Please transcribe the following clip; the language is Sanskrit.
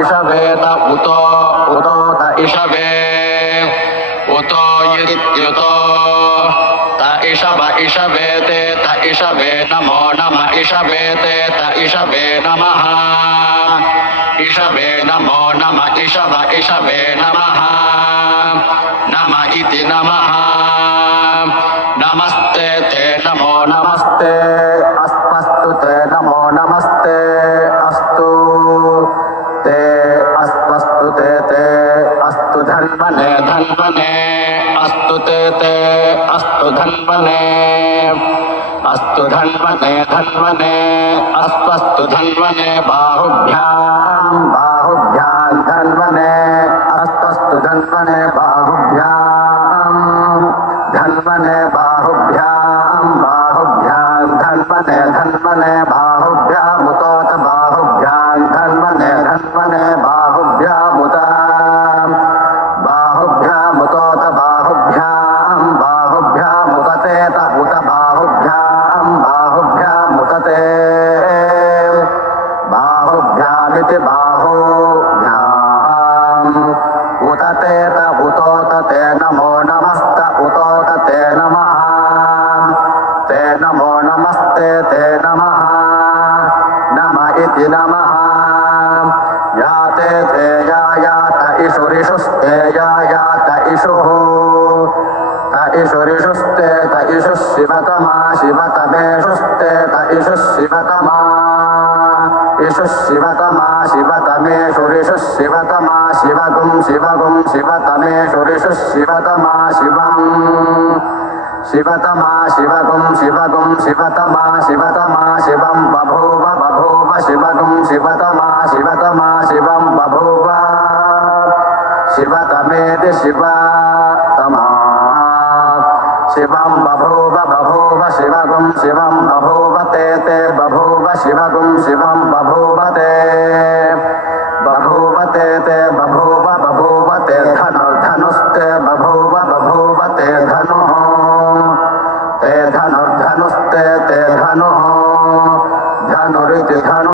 इषवे त उतो त इषवे उतो इत्युतो त इषव इषवे ते त इषवे नमो नम इषवे ते त इषवे नमः इषवे नमो नम इषव इषवे नमः नम इति नमः नमस्ते ते नमो नमस्ते अस्मस्तु ते नमो नमस्ते अस्तु ते अस्मस्तु ते अस्तु धन्वने धन्वने अस्तु ते अस्तु धन्वने अस्तु धन्वने धन्वने अस्वस्तु धन्वने बाहुभ्यां बाहुभ्यां धन्वने अस्वस्तु धन्वने बाहुभ्यां धन्वने बाहुभ्यां बाहुभ्यां धन्वने धन्वने बाहुभ्यामुतोत बाहुभ्यां धन्वने धन्वने बाहुभ्यामुत बाहुभ्यामुतोत बाहुभ्यां बाहुभ्यामुतते त उत बाहुभ्यां बाहुभ्यामुतते बाहुभ्यामिति बाहुभ्याम् उतते त उतोत ते नमो नमस्त उतोत ते नमः ते नमो नमस्ते ते नमः नम इति नमः याते ते यात इषुरिषुस्ते यात इषुः त इषुरिषुस्ते त इषुः शिवतमा शिवतमेषुस्ते त इषुः शिवतमा इषुः शिवतमा शिवतमेषुरिषुः शिवतमा शिवगुं शिवगुं शिवतमेषुरिषुः शिवतमा शिवम् शिवतमा शिवगुं शिवगुं शिवतमा शिवतमा शिवं बभूव बभूव शिवगुं शिवतमा शिवतमा शिवं बभूव शिवतमेति शिवतमा शिवं बभूव बभूव शिवगुं शिवं बभूव ते बभूव शिवगुं शिवं बभूव ते